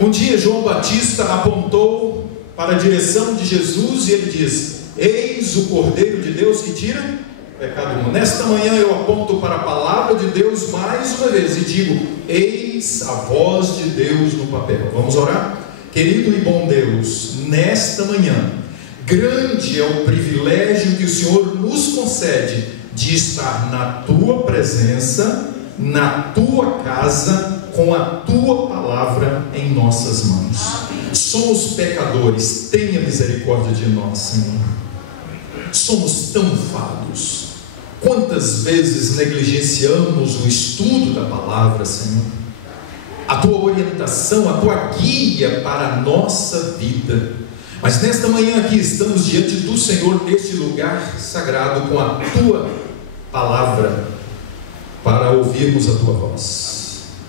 Um dia João Batista apontou para a direção de Jesus e ele diz: eis o Cordeiro de Deus que tira o pecado do mundo. Nesta manhã eu aponto para a palavra de Deus mais uma vez e digo: eis a voz de Deus no papel. Vamos orar? Querido e bom Deus, nesta manhã, grande é o privilégio que o Senhor nos concede de estar na Tua presença, na Tua casa, com a Tua palavra em nossas mãos. Somos pecadores, tenha misericórdia de nós, Senhor. Somos tão falhos. Quantas vezes negligenciamos o estudo da palavra, Senhor? A Tua orientação, a Tua guia para a nossa vida. Mas nesta manhã aqui estamos diante do Senhor, neste lugar sagrado, com a Tua palavra, para ouvirmos a Tua voz.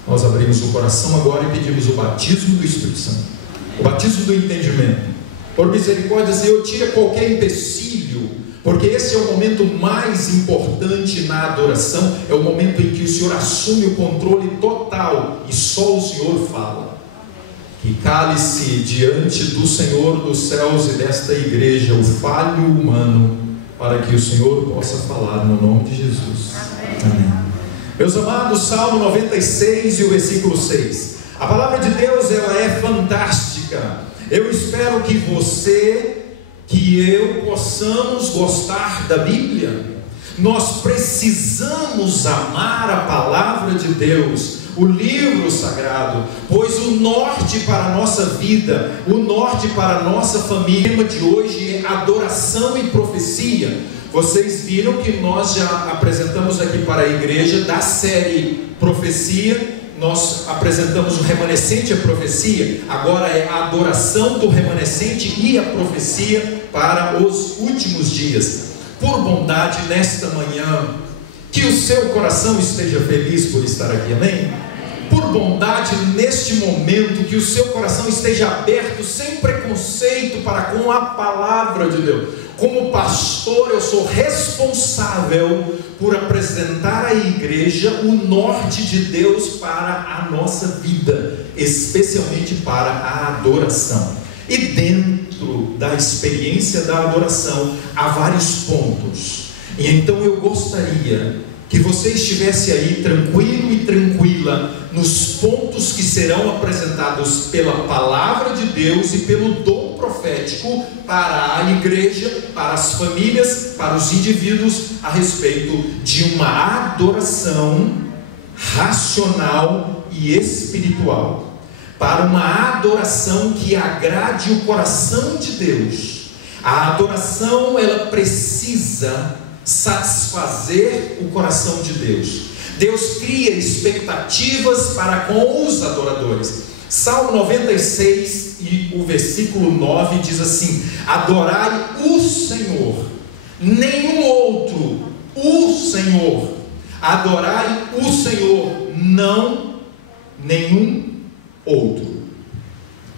Nós abrimos o coração agora e pedimos o batismo do Espírito Santo, o batismo do entendimento. Por misericórdia, Senhor, tira qualquer empecilho, porque esse é o momento mais importante na adoração, é o momento em que o Senhor assume o controle total e só o Senhor fala. Que cale-se diante do Senhor dos céus e desta igreja o falho humano, para que o Senhor possa falar no nome de Jesus. Amém. Meus amados, Salmo 96 e o versículo 6. A palavra de Deus, ela é fantástica. Eu espero que você, que eu possamos gostar da Bíblia. Nós precisamos amar a palavra de Deus, o livro sagrado, pois o norte para a nossa vida, o norte para a nossa família. O tema de hoje é adoração e profecia. Vocês viram que nós já apresentamos aqui para a igreja da série Profecia. Nós apresentamos o remanescente e a profecia. Agora é a adoração do remanescente e a profecia para os últimos dias. Por bondade, nesta manhã, que o seu coração esteja feliz por estar aqui, amém? Por bondade, neste momento, que o seu coração esteja aberto, sem preconceito para com a palavra de Deus. Como pastor, eu sou responsável por apresentar à igreja o norte de Deus para a nossa vida, especialmente para a adoração. E dentro da experiência da adoração, há vários pontos. E então eu gostaria que você estivesse aí tranquilo e tranquila nos pontos que serão apresentados pela palavra de Deus e pelo dom profético para a igreja, para as famílias, para os indivíduos, a respeito de uma adoração racional e espiritual, para uma adoração que agrade o coração de Deus. A adoração, ela precisa satisfazer o coração de Deus. Deus cria expectativas para com os adoradores. Salmo 96 e o versículo 9 diz assim: adorai o Senhor, nenhum outro, o Senhor. Adorai o Senhor, não nenhum outro.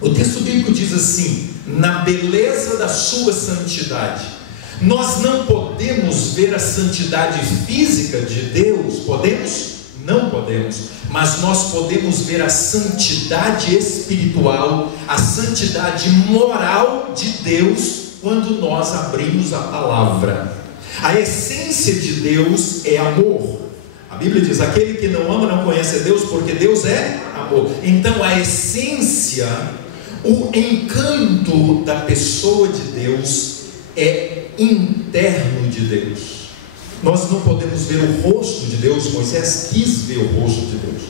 O texto bíblico diz assim: na beleza da sua santidade. Nós não podemos ver a santidade física de Deus, podemos? Não podemos, mas nós podemos ver a santidade espiritual, a santidade moral de Deus, quando nós abrimos a palavra. A essência de Deus é amor. A Bíblia diz: aquele que não ama não conhece a Deus, porque Deus é amor. Então a essência, o encanto da pessoa de Deus é interno de Deus. Nós não podemos ver o rosto de Deus. Moisés quis ver o rosto de Deus,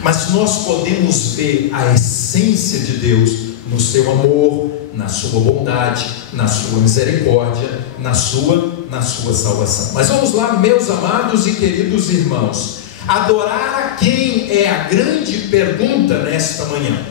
mas nós podemos ver a essência de Deus no seu amor, na sua bondade, na sua misericórdia, na sua salvação. Mas vamos lá, meus amados e queridos irmãos. Adorar a quem é a grande pergunta nesta manhã.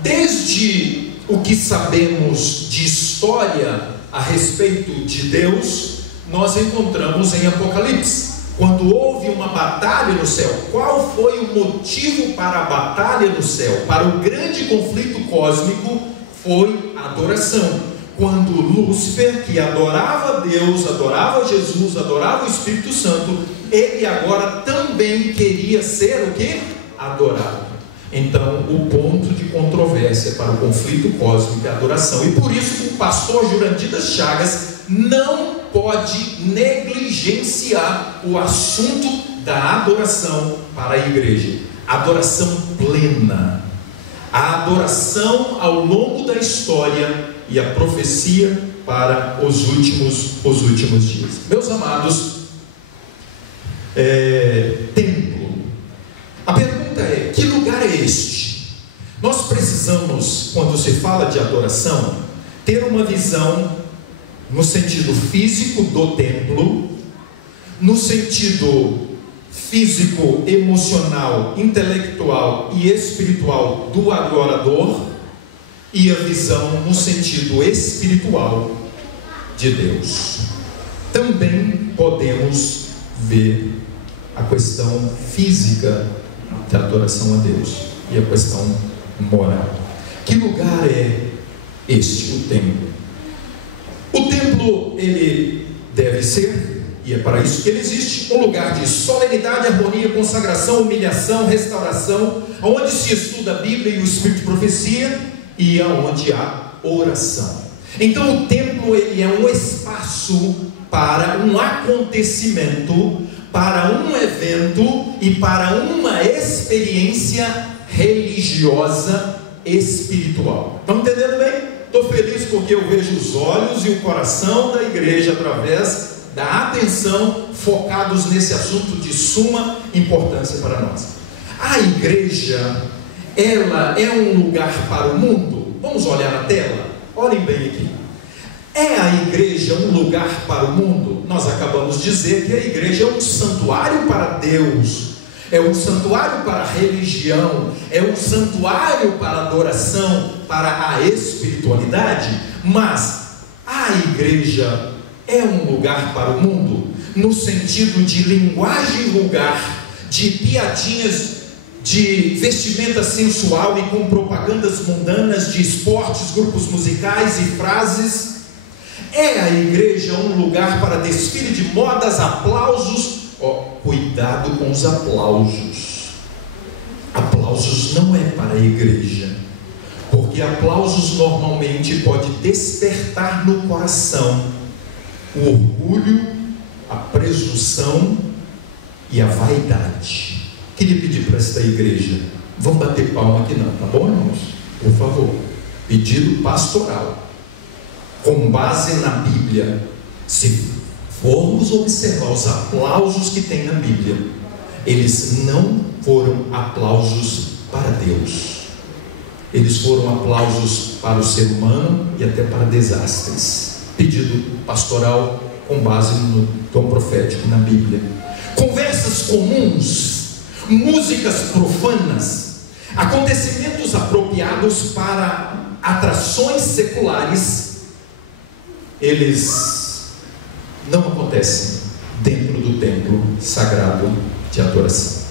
Desde o que sabemos de história a respeito de Deus, nós encontramos em Apocalipse, quando houve uma batalha no céu. Qual foi o motivo para a batalha no céu? Para o grande conflito cósmico foi a adoração. Quando Lúcifer, que adorava Deus, adorava Jesus, adorava o Espírito Santo, ele agora também queria ser o quê? Adorado. Então, o ponto de controvérsia para o conflito cósmico é a adoração. E por isso o pastor Jurandir das Chagas não pode negligenciar o assunto da adoração para a igreja. Adoração plena. A adoração ao longo da história e a profecia para os últimos dias. Meus amados, templo. A pergunta é: que lugar é este? Nós precisamos, quando se fala de adoração, ter uma visão no sentido físico do templo, no sentido físico, emocional, intelectual e espiritual do adorador, e a visão no sentido espiritual de Deus. Também podemos ver a questão física da adoração a Deus e a questão moral. Que lugar é este, o templo? O templo, ele deve ser, e é para isso que ele existe, um lugar de solenidade, harmonia, consagração, humilhação, restauração, onde se estuda a Bíblia e o Espírito de profecia, e aonde há oração. Então o templo, ele é um espaço para um acontecimento, para um evento e para uma experiência religiosa espiritual. Estão entendendo bem? Estou feliz porque eu vejo os olhos e o coração da igreja através da atenção focados nesse assunto de suma importância para nós. A igreja, ela é um lugar para o mundo? Vamos olhar a tela? Olhem bem aqui. É a igreja um lugar para o mundo? Nós acabamos de dizer que a igreja é um santuário para Deus, é um santuário para a religião, é um santuário para a adoração, para a espiritualidade. Mas a igreja é um lugar para o mundo, no sentido de linguagem vulgar, de piadinhas, de vestimenta sensual e com propagandas mundanas, de esportes, grupos musicais e frases? É a igreja um lugar para desfile de modas, aplausos? Cuidado com os aplausos. Aplausos não é para a igreja, porque aplausos normalmente pode despertar no coração o orgulho, a presunção e a vaidade. Queria pedir para esta igreja, vamos bater palma aqui não, tá bom, irmãos? Por favor, pedido pastoral, com base na Bíblia. Se formos observar os aplausos que tem na Bíblia, eles não foram aplausos para Deus, eles foram aplausos para o ser humano e até para desastres. Pedido pastoral com base no tom profético na Bíblia. Conversas comuns, músicas profanas, acontecimentos apropriados para atrações seculares, eles não acontecem dentro do templo sagrado de adoração.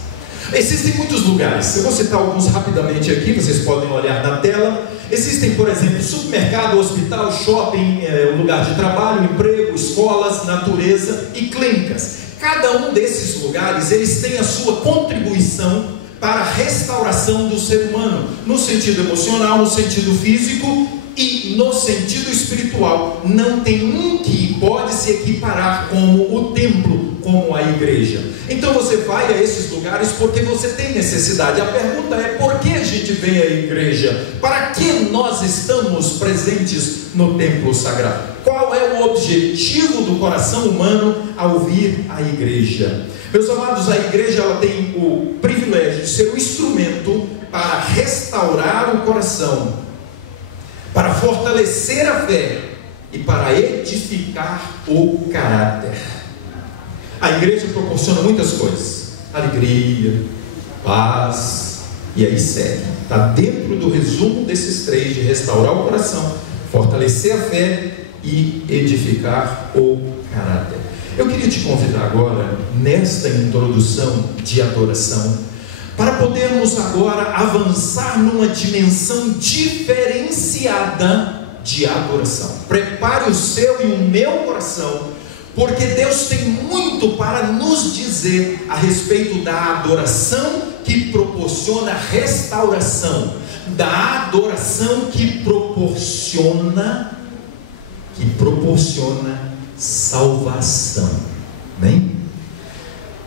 Existem muitos lugares, eu vou citar alguns rapidamente aqui, vocês podem olhar na tela. Existem, por exemplo, supermercado, hospital, shopping, lugar de trabalho, emprego, escolas, natureza e clínicas. Cada um desses lugares, eles têm a sua contribuição para a restauração do ser humano, no sentido emocional, no sentido físico e no sentido espiritual. Não tem um que pode se equiparar como o templo, como a igreja. Então você vai a esses lugares porque você tem necessidade. A pergunta é: por que a gente vem à igreja? Para que nós estamos presentes no templo sagrado? Qual é o objetivo do coração humano ao vir à igreja? Meus amados, a igreja, ela tem o privilégio de ser um instrumento para restaurar o coração, para fortalecer a fé e para edificar o caráter. A igreja proporciona muitas coisas: alegria, paz, e aí segue. Está dentro do resumo desses três: de restaurar o coração, fortalecer a fé e edificar o caráter. Eu queria te convidar agora, nesta introdução de adoração, para podermos agora avançar numa dimensão diferenciada de adoração. Prepare o seu e o meu coração, porque Deus tem muito para nos dizer a respeito da adoração que proporciona restauração, da adoração que proporciona salvação. Amém?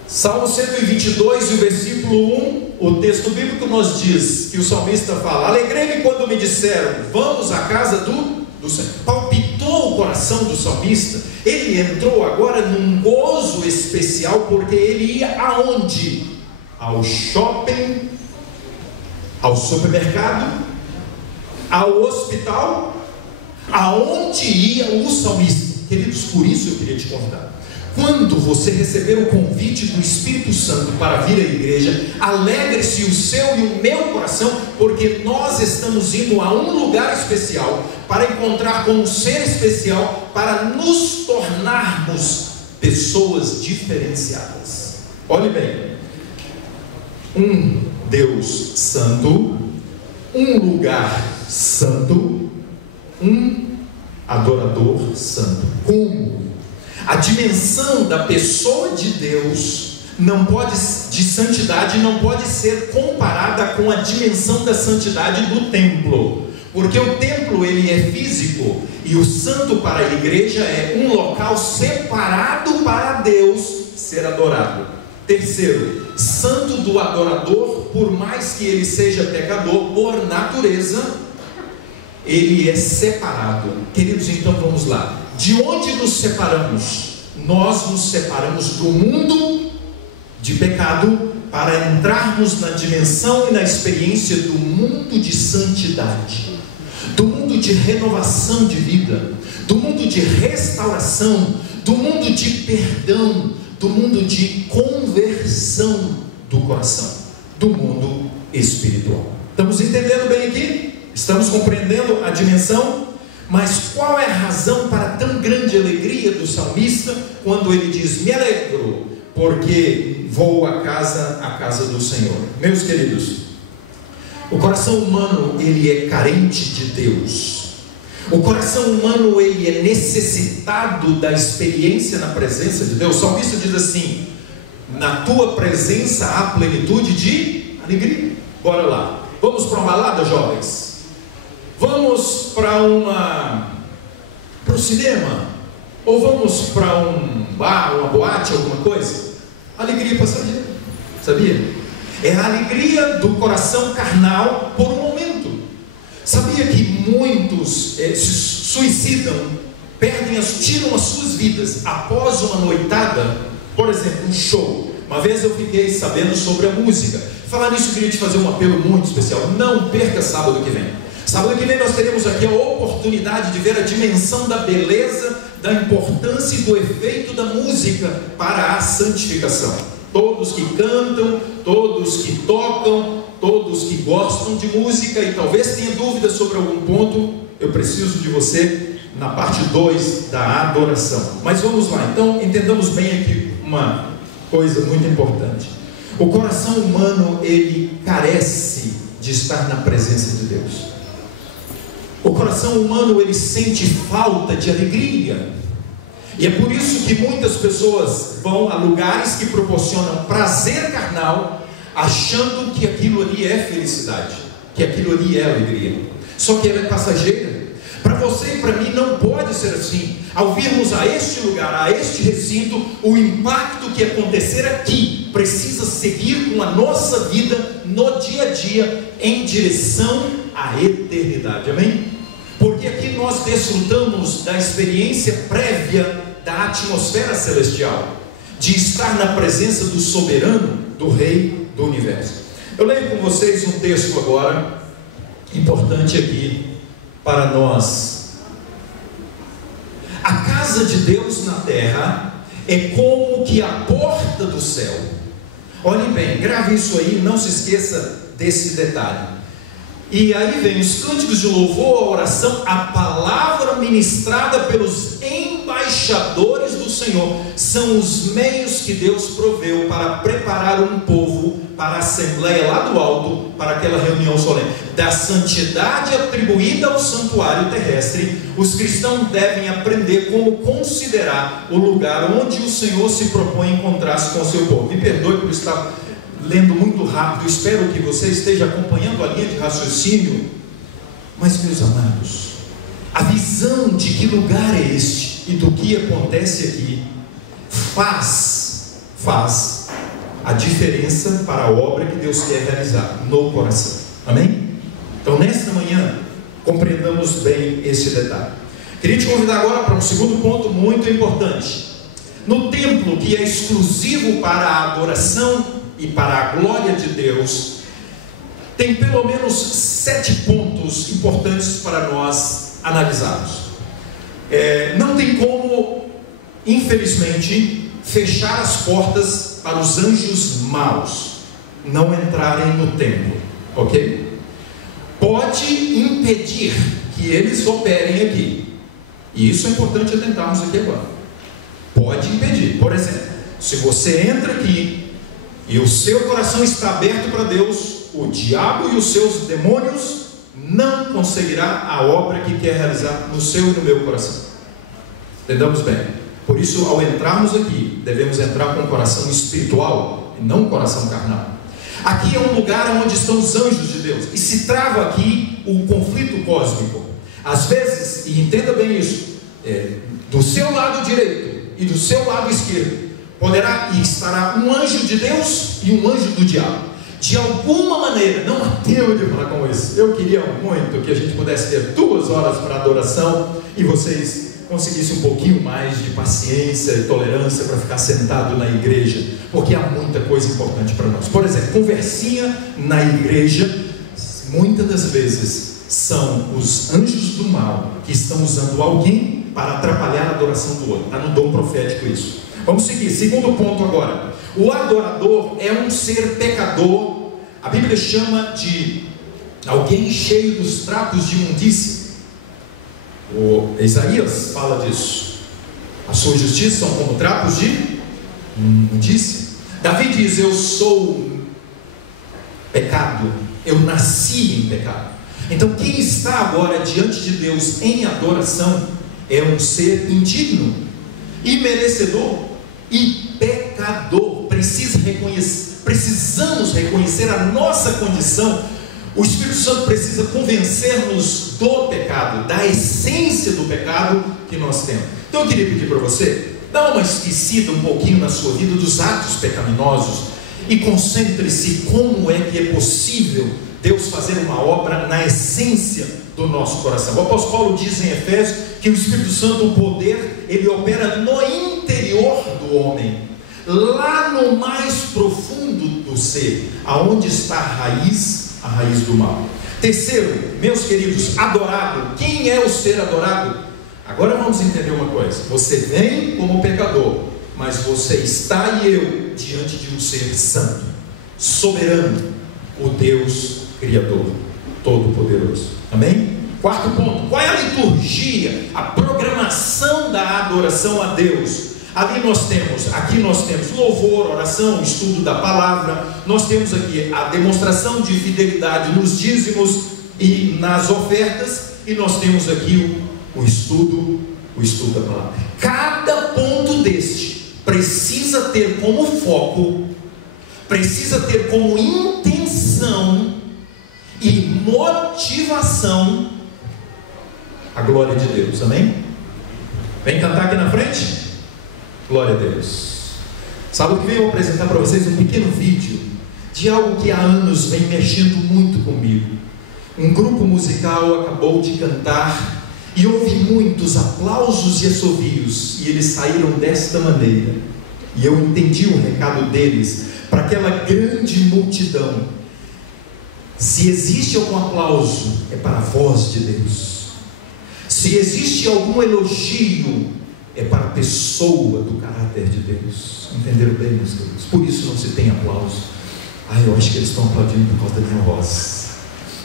Salmo 122, o versículo 1, o texto bíblico nos diz que o salmista fala: alegrei-me quando me disseram, vamos à casa do Senhor. Palpitou o coração do salmista. Ele entrou agora num gozo especial, porque ele ia aonde? Ao shopping, ao supermercado, ao hospital. Aonde ia o salmista? Queridos, por isso eu queria te convidar. Quando você receber o convite do Espírito Santo para vir à igreja, alegre-se o seu e o meu coração, porque nós estamos indo a um lugar especial, para encontrar com um ser especial, para nos tornarmos pessoas diferenciadas. Olhe bem, um Deus santo, um lugar santo, um adorador santo. Como? A dimensão da pessoa de Deus de santidade não pode ser comparada com a dimensão da santidade do templo, porque o templo ele é físico, e o santo para a igreja é um local separado para Deus ser adorado. Terceiro, santo do adorador, por mais que ele seja pecador, por natureza, ele é separado. Queridos, então vamos lá. De onde nos separamos? Nós nos separamos do mundo de pecado para entrarmos na dimensão e na experiência do mundo de santidade, do mundo de renovação de vida, do mundo de restauração, do mundo de perdão, do mundo de conversão do coração, do mundo espiritual. Estamos entendendo bem aqui? Estamos compreendendo a dimensão? Mas qual é a razão para tão grande alegria do salmista quando ele diz: me alegro porque vou à casa do Senhor? Meus queridos, o coração humano ele é carente de Deus. O coração humano ele é necessitado da experiência na presença de Deus. O salmista diz assim: na tua presença há plenitude de alegria. Bora lá, vamos para uma balada, jovens? Vamos para o cinema? Ou vamos para um bar, uma boate, alguma coisa? Alegria passageira, sabia? É a alegria do coração carnal por um momento. Sabia que muitos se suicidam, tiram as suas vidas após uma noitada? Por exemplo, um show. Uma vez eu fiquei sabendo sobre a música. Falar nisso, eu queria te fazer um apelo muito especial. Não perca sábado que vem. Sábado que vem nós teremos aqui a oportunidade de ver a dimensão da beleza, da importância e do efeito da música para a santificação. Todos que cantam, todos que tocam, todos que gostam de música e talvez tenha dúvidas sobre algum ponto, eu preciso de você na parte 2 da adoração. Mas vamos lá, então entendamos bem aqui uma coisa muito importante. O coração humano ele carece de estar na presença de Deus. O coração humano ele sente falta de alegria, e é por isso que muitas pessoas vão a lugares que proporcionam prazer carnal, achando que aquilo ali é felicidade, que aquilo ali é alegria. Só que ela é passageira. Para você e para mim não pode ser assim. Ao virmos a este lugar, a este recinto, o impacto que acontecer aqui precisa seguir com a nossa vida no dia a dia em direção à eternidade. Amém? Porque aqui nós desfrutamos da experiência prévia da atmosfera celestial, de estar na presença do soberano, do Rei do Universo. Eu leio com vocês um texto agora, importante aqui para nós. A casa de Deus na terra é como que a porta do céu. Olhem bem, grave isso aí, não se esqueça desse detalhe. E aí vem os cânticos de louvor, a oração, a palavra ministrada pelos embaixadores do Senhor. São os meios que Deus proveu para preparar um povo para a assembleia lá do alto, para aquela reunião solene. Da santidade atribuída ao santuário terrestre, os cristãos devem aprender como considerar o lugar onde o Senhor se propõe a encontrar-se com o seu povo. Me perdoe por estar lendo muito rápido, espero que você esteja acompanhando a linha de raciocínio. Mas, meus amados, a visão de que lugar é este e do que acontece aqui faz a diferença para a obra que Deus quer realizar no coração. Amém? Então, nesta manhã, compreendamos bem esse detalhe. Queria te convidar agora para um segundo ponto muito importante. No templo, que é exclusivo para a adoração e para a glória de Deus, tem pelo menos 7 pontos importantes para nós analisarmos. Não tem como, infelizmente, fechar as portas para os anjos maus não entrarem no templo, ok? Pode impedir que eles operem aqui, e isso é importante atentarmos aqui agora. Pode impedir. Por exemplo, se você entra aqui e o seu coração está aberto para Deus, o diabo e os seus demônios não conseguirá a obra que quer realizar no seu e no meu coração. Entendamos bem? Por isso, ao entrarmos aqui, devemos entrar com um coração espiritual e não um coração carnal. Aqui é um lugar onde estão os anjos de Deus, e se trava aqui o conflito cósmico. Às vezes, e entenda bem isso, do seu lado direito e do seu lado esquerdo poderá e estará um anjo de Deus e um anjo do diabo. De alguma maneira, não há tempo de falar com isso. Eu queria muito que a gente pudesse ter 2 horas para adoração e vocês conseguissem um pouquinho mais de paciência e tolerância para ficar sentado na igreja, porque há muita coisa importante para nós. Por exemplo, conversinha na igreja, muitas das vezes são os anjos do mal que estão usando alguém para atrapalhar a adoração do outro. Está no dom profético isso. Vamos seguir, segundo ponto agora. O adorador é um ser pecador. A Bíblia chama de alguém cheio dos trapos de imundícia. O Isaías fala disso. A sua justiça são como trapos de imundícia. Davi diz: eu sou pecado, eu nasci em pecado. Então quem está agora diante de Deus em adoração é um ser indigno, imerecedor e pecador. Precisamos reconhecer a nossa condição. O Espírito Santo precisa convencer-nos do pecado, da essência do pecado que nós temos. Então eu queria pedir para você, dá uma esquecida um pouquinho na sua vida dos atos pecaminosos e concentre-se como é que é possível Deus fazer uma obra na essência do nosso coração. O apóstolo Paulo diz em Efésios que o Espírito Santo, o poder, ele opera no interior do homem, lá no mais profundo do ser, aonde está a raiz do mal. Terceiro, meus queridos, adorado. Quem é o ser adorado? Agora vamos entender uma coisa. Você vem como pecador, mas você está e eu diante de um ser santo, soberano, o Deus Criador, Todo-Poderoso. Amém? Quarto ponto, qual é a liturgia, a programação da adoração a Deus? Aqui nós temos louvor, oração, estudo da palavra. Nós temos aqui a demonstração de fidelidade nos dízimos e nas ofertas. E nós temos aqui o estudo da palavra. Cada ponto deste precisa ter como foco, precisa ter como intenção e motivação a glória de Deus. Amém? Vem cantar aqui na frente? Glória a Deus. Sabe o que eu vou apresentar para vocês? Um pequeno vídeo de algo que há anos vem mexendo muito comigo. Um grupo musical acabou de cantar e houve muitos aplausos e assovios, e eles saíram desta maneira, e eu entendi o recado deles para aquela grande multidão. Se existe algum aplauso, é para a voz de Deus. Se existe algum elogio, é para a pessoa do caráter de Deus. Entenderam bem, meus queridos? Por isso não se tem aplauso. Eu acho que eles estão aplaudindo por causa da minha voz.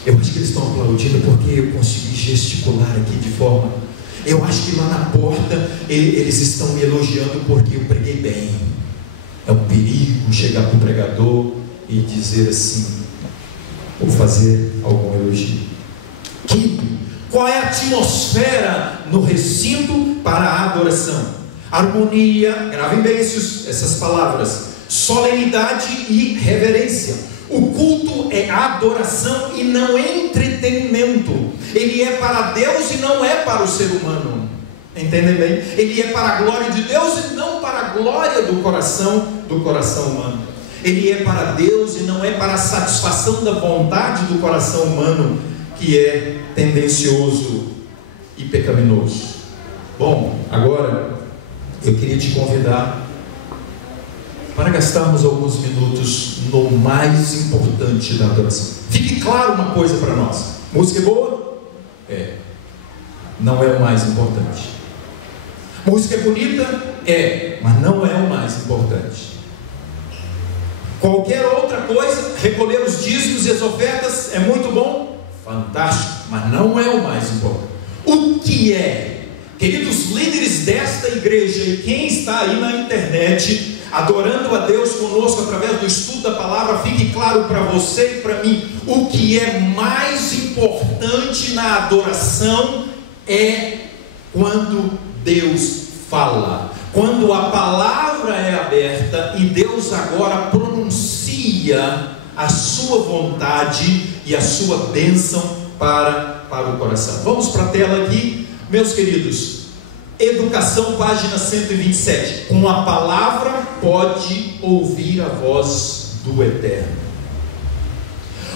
Eu acho que eles estão aplaudindo porque eu consegui gesticular aqui de forma. Eu acho que lá na porta eles estão me elogiando porque eu preguei bem. É um perigo chegar para o pregador e dizer assim: vou fazer algum elogio. Qual é a atmosfera no recinto para a adoração? Harmonia, gravem bem essas palavras. solenidade e reverência. O culto é adoração e não entretenimento. Ele é para Deus e não é para o ser humano. Entendem bem? Ele é para a glória de Deus e não para a glória do coração humano. Ele é para Deus e não é para a satisfação da vontade do coração humano, que é tendencioso e pecaminoso. Bom, agora eu queria te convidar para gastarmos alguns minutos no mais importante da adoração. Fique claro uma coisa para nós: música é boa? É. Não é o mais importante. Música é bonita? É. Mas não é o mais importante. Qualquer outra coisa, recolher os dízimos e as ofertas, é muito bom? Fantástico. Mas não é o mais importante. O que é? Queridos líderes desta igreja e quem está aí na internet adorando a Deus conosco através do estudo da palavra, fique claro para você e para mim: o que é mais importante na adoração é quando Deus fala, quando a palavra é aberta e Deus agora pronuncia a sua vontade e a sua bênção para o coração. Vamos para a tela aqui, meus queridos. Educação, página 127. Com a palavra pode ouvir a voz do Eterno.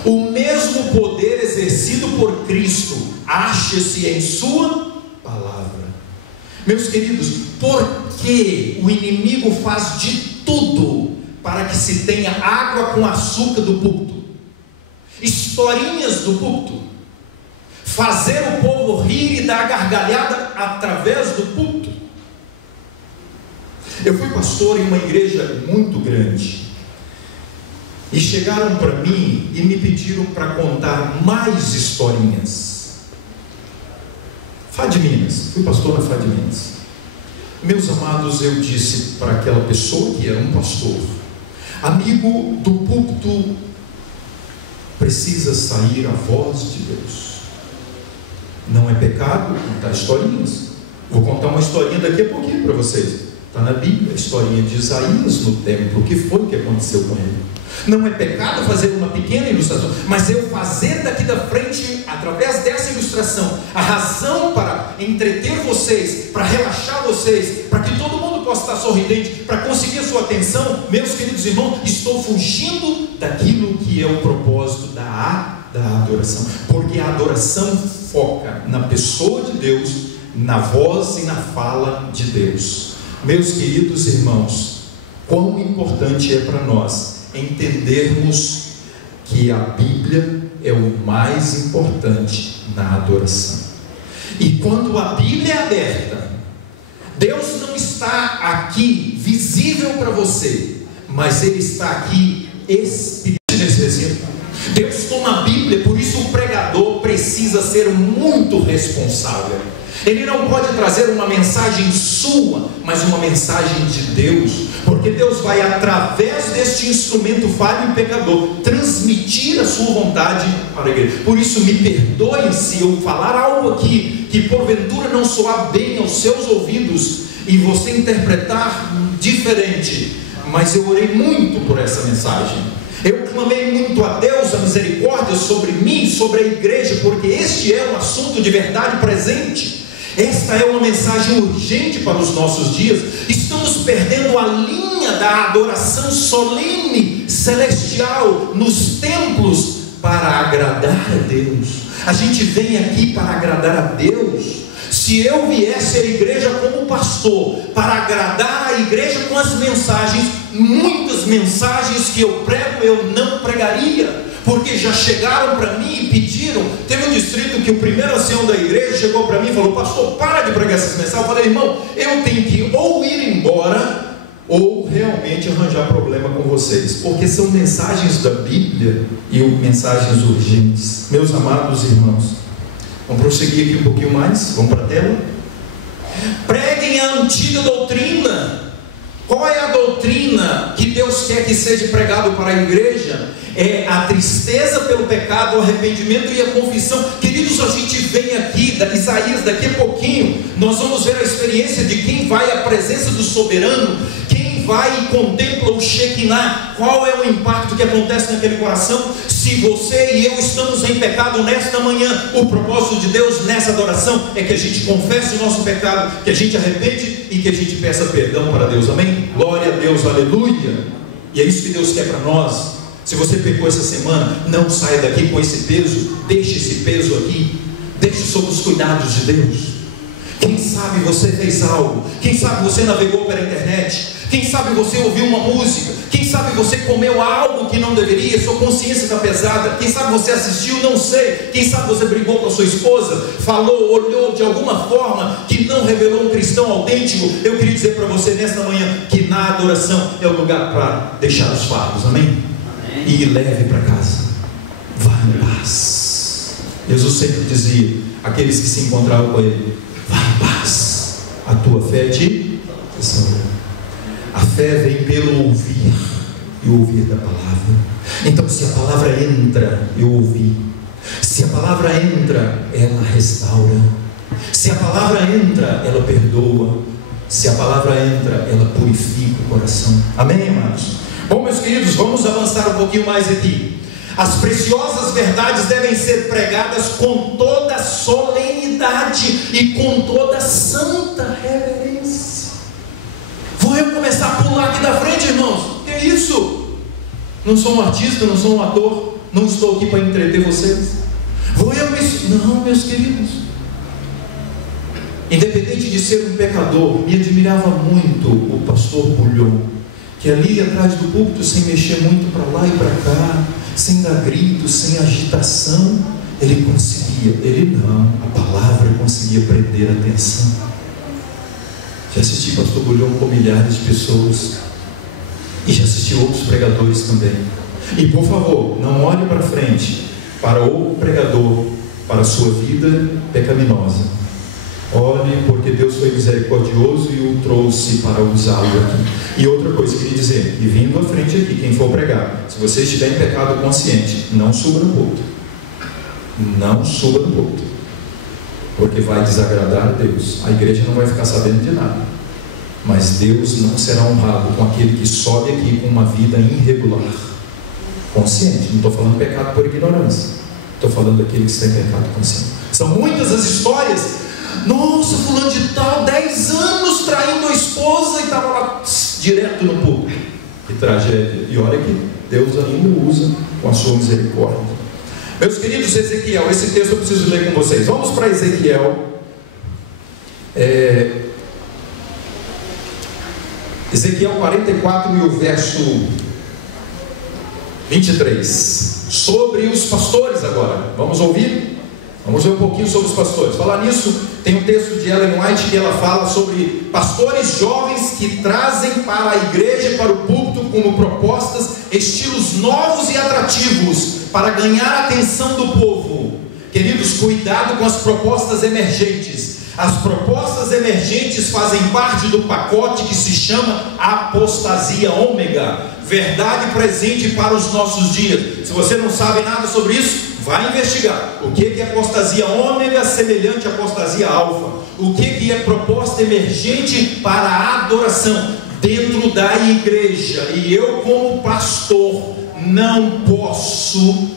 O mesmo poder exercido por Cristo acha-se em sua palavra. Meus queridos, por que o inimigo faz de tudo para que se tenha água com açúcar do púlpito, historinhas do púlpito, fazer o povo rir e dar gargalhada através do púlpito? Eu fui pastor em uma igreja muito grande, e chegaram para mim e me pediram para contar mais historinhas. Fá de Minas, fui pastor na Fá de Minas. Meus amados, eu disse para aquela pessoa que era um pastor: amigo, do púlpito precisa sair a voz de Deus. Não é pecado contar historinhas. Vou contar uma historinha daqui a pouquinho para vocês. Está na Bíblia, a historinha de Isaías no templo. O que foi que aconteceu com ele? Não é pecado fazer uma pequena ilustração, mas eu fazer daqui da frente, através dessa ilustração, a razão para entreter vocês, para relaxar vocês, para que todo mundo possa estar sorridente, para conseguir a sua atenção. Meus queridos irmãos, estou fugindo daquilo que é o propósito da adoração, porque a adoração foca na pessoa de Deus, na voz e na fala de Deus. Meus queridos irmãos, quão importante é para nós entendermos que a Bíblia é o mais importante na adoração. E quando a Bíblia é aberta, Deus não está aqui visível para você, mas Ele está aqui espiritualmente. Deus toma a Bíblia, por isso o pregador precisa ser muito responsável. Ele não pode trazer uma mensagem sua, mas uma mensagem de Deus, porque Deus vai, através deste instrumento falho e pecador, transmitir a sua vontade para a igreja. Por isso, me perdoe se eu falar algo aqui que porventura não soar bem aos seus ouvidos e você interpretar diferente, mas eu orei muito por essa mensagem. Eu clamei muito a Deus, a misericórdia sobre mim, sobre a igreja, porque este é um assunto de verdade presente. Esta é uma mensagem urgente para os nossos dias. Estamos perdendo a linha da adoração solene, celestial, nos templos, para agradar a Deus. A gente vem aqui para agradar a Deus. Se eu viesse à igreja como pastor, para agradar a igreja com as mensagens, muitas mensagens que eu prego, eu não pregaria, porque já chegaram para mim e pediram. Teve um distrito que o primeiro ancião da igreja chegou para mim e falou: pastor, para de pregar essas mensagens. Eu falei: irmão, eu tenho que ou ir embora, ou realmente arranjar problema com vocês, porque são mensagens da Bíblia e mensagens urgentes. Meus amados irmãos, vamos prosseguir aqui um pouquinho mais. Vamos para a tela. Preguem a antiga doutrina. Qual é a doutrina que Deus quer que seja pregado para a igreja? É a tristeza pelo pecado, o arrependimento e a confissão. Queridos, a gente vem aqui, Isaías, daqui a pouquinho nós vamos ver a experiência de quem vai à presença do soberano, quem vai e contempla o Shekinah, qual é o impacto que acontece naquele coração? Se você e eu estamos em pecado nesta manhã, o propósito de Deus nessa adoração é que a gente confesse o nosso pecado, que a gente arrepende e que a gente peça perdão para Deus, amém? Glória a Deus, aleluia. E é isso que Deus quer para nós. Se você pecou essa semana, não saia daqui com esse peso, deixe esse peso aqui, deixe sob os cuidados de Deus. Quem sabe você fez algo, quem sabe você navegou pela internet, quem sabe você ouviu uma música, quem sabe você comeu algo que não deveria, sua consciência está pesada, quem sabe você assistiu, não sei, quem sabe você brigou com a sua esposa, falou, olhou de alguma forma que não revelou um cristão autêntico. Eu queria dizer para você nesta manhã que na adoração é o lugar para deixar os fardos, amém? E leve para casa, vá em paz. Jesus sempre dizia, aqueles que se encontravam com Ele, vá em paz, a tua fé te salvará. A fé vem pelo ouvir, e ouvir da palavra. Então se a palavra entra, eu ouvi. Se a palavra entra, ela restaura. Se a palavra entra, ela perdoa. Se a palavra entra, ela purifica o coração. Amém, amados? Bom, meus queridos, vamos avançar um pouquinho mais aqui. As preciosas verdades devem ser pregadas com toda solenidade e com toda santa reverência. Vou eu começar a pular aqui da frente, irmãos? Que isso? Não sou um artista, não sou um ator, não estou aqui para entreter vocês. Vou eu me... Não, meus queridos. Independente de ser um pecador, me admirava muito o pastor Bulhon, que ali atrás do púlpito, sem mexer muito para lá e para cá, sem dar gritos, sem agitação, ele conseguia, ele não, a palavra conseguia prender a atenção. Já assisti pastor Bulhon com milhares de pessoas, e já assisti outros pregadores também. E por favor, não olhe para frente, para o pregador, para a sua vida pecaminosa. Olhe, porque Deus foi misericordioso e o trouxe para usá-lo aqui. E outra coisa que eu queria dizer, e vindo à frente aqui, quem for pregar, se você estiver em pecado consciente, não suba no púlpito. Não suba no púlpito, porque vai desagradar a Deus. A igreja não vai ficar sabendo de nada, mas Deus não será honrado com aquele que sobe aqui com uma vida irregular, consciente. Não estou falando pecado por ignorância, estou falando daquele que está em pecado consciente. São muitas as histórias. Nossa, fulano de tal, 10 anos traindo a esposa e estava lá direto no púlpito. Que tragédia. E olha que Deus ainda usa com a sua misericórdia. Meus queridos, Ezequiel, esse texto eu preciso ler com vocês. Vamos para Ezequiel. Ezequiel 44 e o verso 23. Sobre os pastores agora. Vamos ouvir? Vamos ver um pouquinho sobre os pastores. Falar nisso, tem um texto de Ellen White que ela fala sobre pastores jovens que trazem para a igreja e para o púlpito como propostas, estilos novos e atrativos para ganhar a atenção do povo. Queridos, cuidado com as propostas emergentes. As propostas emergentes fazem parte do pacote que se chama apostasia ômega, verdade presente para os nossos dias. Se você não sabe nada sobre isso, vai investigar. O que é apostasia ômega semelhante à apostasia alfa? O que é proposta emergente para a adoração dentro da igreja? E eu, como pastor, não posso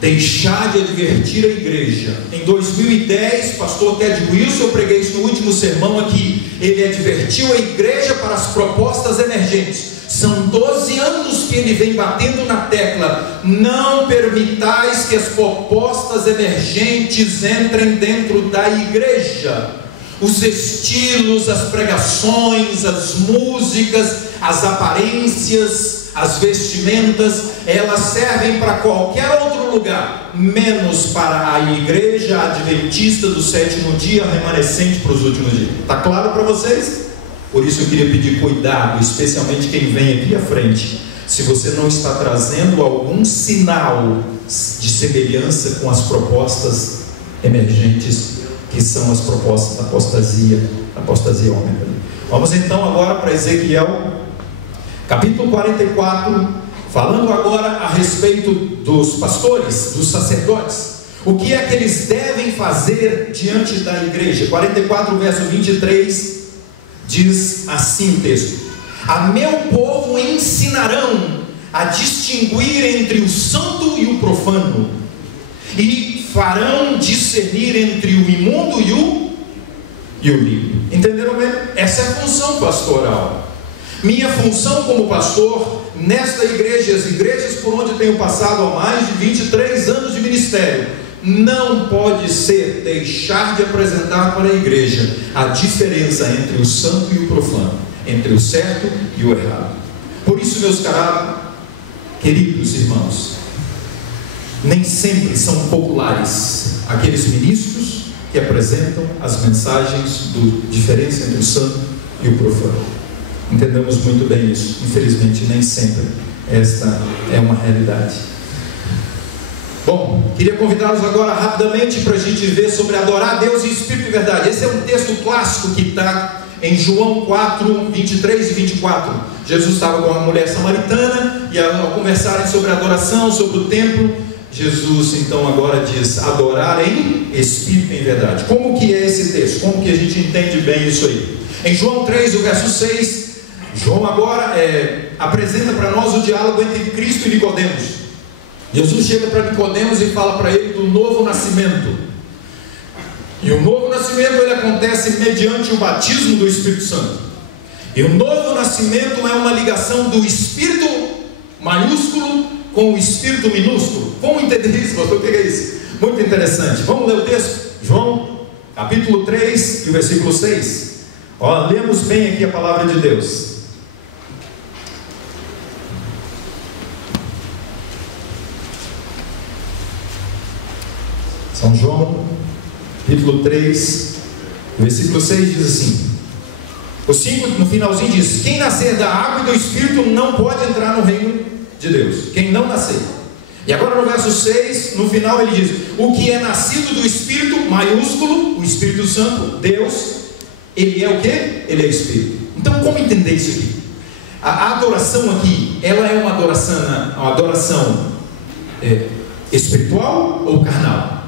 deixar de advertir a igreja. Em 2010, pastor Ted Wilson, eu preguei isso no último sermão aqui, ele advertiu a igreja para as propostas emergentes. São 12 anos que ele vem batendo na tecla: não permitais que as propostas emergentes entrem dentro da igreja. Os estilos, as pregações, as músicas, as aparências, as vestimentas, elas servem para qualquer outro lugar, menos para a igreja adventista do sétimo dia, remanescente para os últimos dias. Está claro para vocês? Por isso eu queria pedir cuidado, especialmente quem vem aqui à frente, se você não está trazendo algum sinal de semelhança com as propostas emergentes, que são as propostas da apostasia ômega. Vamos então agora para Ezequiel capítulo 44, falando agora a respeito dos pastores, dos sacerdotes. O que é que eles devem fazer diante da igreja? 44 verso 23 diz assim o texto: A meu povo ensinarão a distinguir entre o santo e o profano, e farão discernir entre o imundo e o limpo. Entenderam bem? Essa é a função pastoral. Minha função como pastor nesta igreja, as igrejas por onde tenho passado há mais de 23 anos de ministério, não pode ser deixar de apresentar para a igreja a diferença entre o santo e o profano, entre o certo e o errado. Por isso, meus queridos irmãos, nem sempre são populares aqueles ministros que apresentam as mensagens do diferença entre o santo e o profano. Entendemos muito bem isso. Infelizmente, nem sempre esta é uma realidade. Bom, queria convidá-los agora rapidamente para a gente ver sobre adorar a Deus em espírito e verdade. Esse é um texto clássico que está em João 4, 23 e 24. Jesus estava com uma mulher samaritana e ao conversarem sobre a adoração, sobre o templo, Jesus então agora diz: adorar em espírito e em verdade. Como que é esse texto? Como que a gente entende bem isso aí? Em João 3, o verso 6, João agora apresenta para nós o diálogo entre Cristo e Nicodemos. Jesus chega para Nicodemos e fala para ele do novo nascimento. E o novo nascimento ele acontece mediante o batismo do Espírito Santo. E o novo nascimento é uma ligação do Espírito maiúsculo com o Espírito minúsculo. Como entender isso, pastor? O que é isso? Muito interessante. Vamos ler o texto? João, capítulo 3 e o versículo 6. Lemos bem aqui a palavra de Deus. São João, capítulo 3, versículo 6 diz assim: o 5 no finalzinho diz: quem nascer da água e do Espírito não pode entrar no reino de Deus. Quem não nascer. E agora no verso 6, no final ele diz: o que é nascido do Espírito maiúsculo, o Espírito Santo, Deus, ele é o quê? Ele é Espírito. Então como entender isso aqui? A adoração aqui, ela é uma adoração espiritual ou carnal?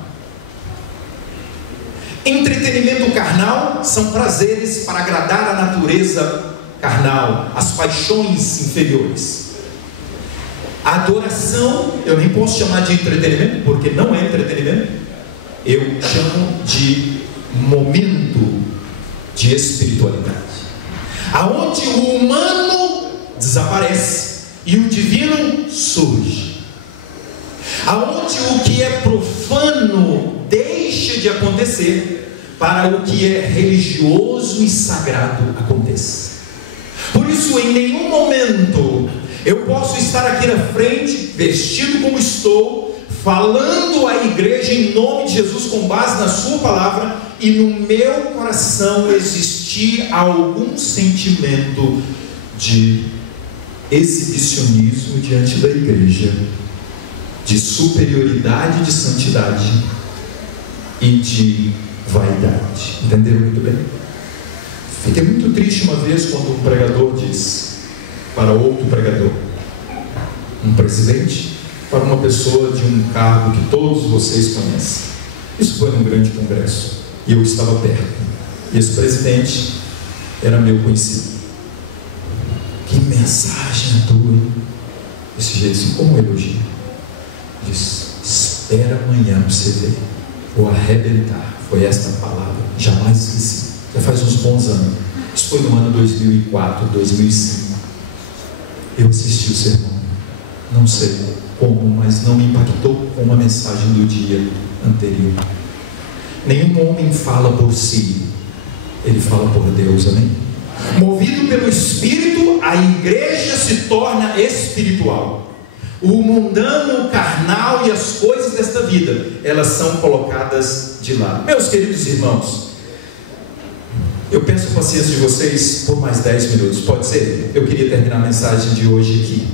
Entretenimento carnal são prazeres para agradar a natureza carnal, as paixões inferiores. A adoração, eu nem posso chamar de entretenimento, porque não é entretenimento. Eu chamo de momento de espiritualidade, aonde o humano desaparece e o divino surge, aonde o que é profano deixa de acontecer para o que é religioso e sagrado aconteça. Por isso, em nenhum momento eu posso estar aqui na frente, vestido como estou, falando à igreja em nome de Jesus com base na sua palavra, e no meu coração existir algum sentimento de exibicionismo diante da igreja, de superioridade, de santidade e de vaidade. Entenderam muito bem? Fiquei muito triste uma vez quando um pregador disse para outro pregador, um presidente para uma pessoa de um cargo que todos vocês conhecem. Isso foi num grande congresso e eu estava perto, e esse presidente era meu conhecido. Que mensagem a tua, hein? Desse jeito assim, como elogio. Disse: espera amanhã para você ver, vou arrebentar. Foi esta palavra, jamais esqueci. Já faz uns bons anos. Isso foi no ano 2004, 2005. Eu assisti o sermão, não sei como, mas não me impactou com uma mensagem do dia anterior. Nenhum homem fala por si, ele fala por Deus, amém? Movido pelo Espírito, a igreja se torna espiritual. O mundano, o carnal e as coisas desta vida, elas são colocadas de lado. Meus queridos irmãos, eu peço a paciência de vocês por mais 10 minutos, pode ser? Eu queria terminar a mensagem de hoje aqui,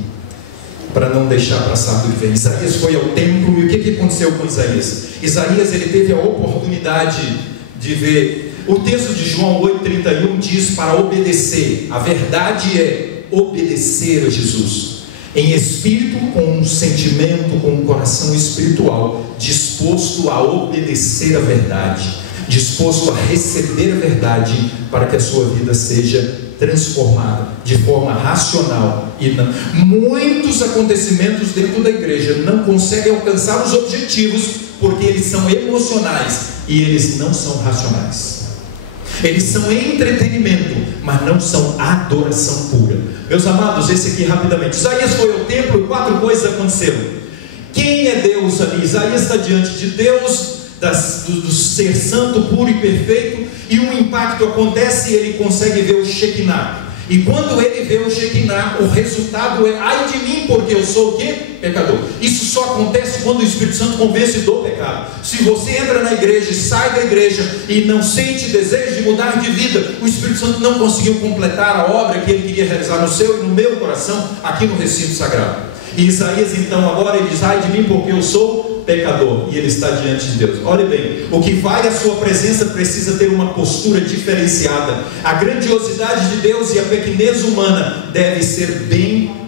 para não deixar para sábado que vem. Isaías foi ao templo, e o que aconteceu com Isaías? Isaías, ele teve a oportunidade de ver. O texto de João 8,31 diz para obedecer. A verdade é obedecer a Jesus, em espírito, com um sentimento, com um coração espiritual, disposto a obedecer a verdade, disposto a receber a verdade, para que a sua vida seja transformada de forma racional. E não, muitos acontecimentos dentro da igreja não conseguem alcançar os objetivos porque eles são emocionais e eles não são racionais. Eles são entretenimento, mas não são adoração pura. Meus amados, esse aqui rapidamente. Isaías foi ao templo e 4 coisas aconteceram. Quem é Deus ali? Isaías está diante de Deus, do ser santo, puro e perfeito, e um impacto acontece e ele consegue ver o Shekinah. E quando ele vê o Shekinah, o resultado é: ai de mim, porque eu sou o quê? Pecador. Isso só acontece quando o Espírito Santo convence do pecado. Se você entra na igreja e sai da igreja e não sente desejo de mudar de vida, o Espírito Santo não conseguiu completar a obra que ele queria realizar no seu e no meu coração, aqui no recinto sagrado. E Isaías então agora ele diz: ai de mim, porque eu sou pecador, e ele está diante de Deus. Olhe bem, o que vai à sua presença precisa ter uma postura diferenciada. A grandiosidade de Deus e a pequenez humana deve ser bem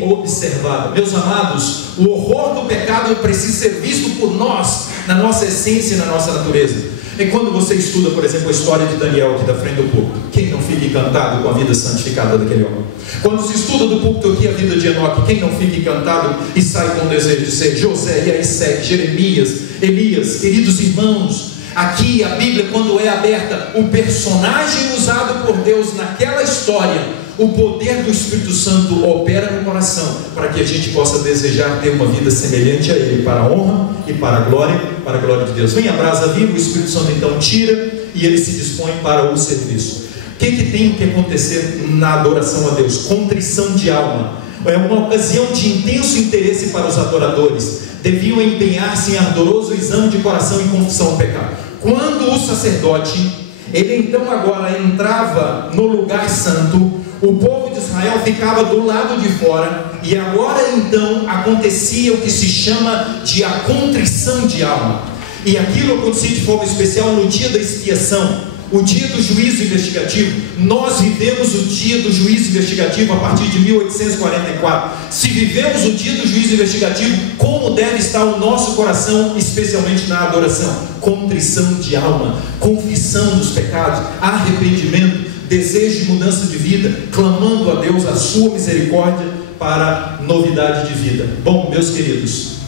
observada. Meus amados, o horror do pecado precisa ser visto por nós, na nossa essência e na nossa natureza. E quando você estuda, por exemplo, a história de Daniel aqui da frente do púlpito, quem não fica encantado com a vida santificada daquele homem? Quando se estuda do púlpito aqui a vida de Enoque, quem não fica encantado e sai com o desejo de ser José, e aí segue Jeremias, Elias? Queridos irmãos, aqui a Bíblia, quando é aberta, o personagem usado por Deus naquela história, o poder do Espírito Santo opera no coração, para que a gente possa desejar ter uma vida semelhante a Ele, para a honra e para a glória de Deus. Vem a brasa viva, o Espírito Santo então tira, e ele se dispõe para o serviço. O que tem que acontecer na adoração a Deus? Contrição de alma. É uma ocasião de intenso interesse para os adoradores. Deviam empenhar-se em ardoroso exame de coração e confissão do pecado. Quando o sacerdote, ele então agora entrava no lugar santo, o povo de Israel ficava do lado de fora, e agora então acontecia o que se chama de a contrição de alma. E aquilo acontecia de forma especial no dia da expiação, o dia do juízo investigativo. Nós vivemos o dia do juízo investigativo a partir de 1844. Se vivemos o dia do juízo investigativo, como deve estar o nosso coração, especialmente na adoração? Contrição de alma, confissão dos pecados, arrependimento, desejo de mudança de vida, clamando a Deus a sua misericórdia para novidade de vida. Bom, meus queridos,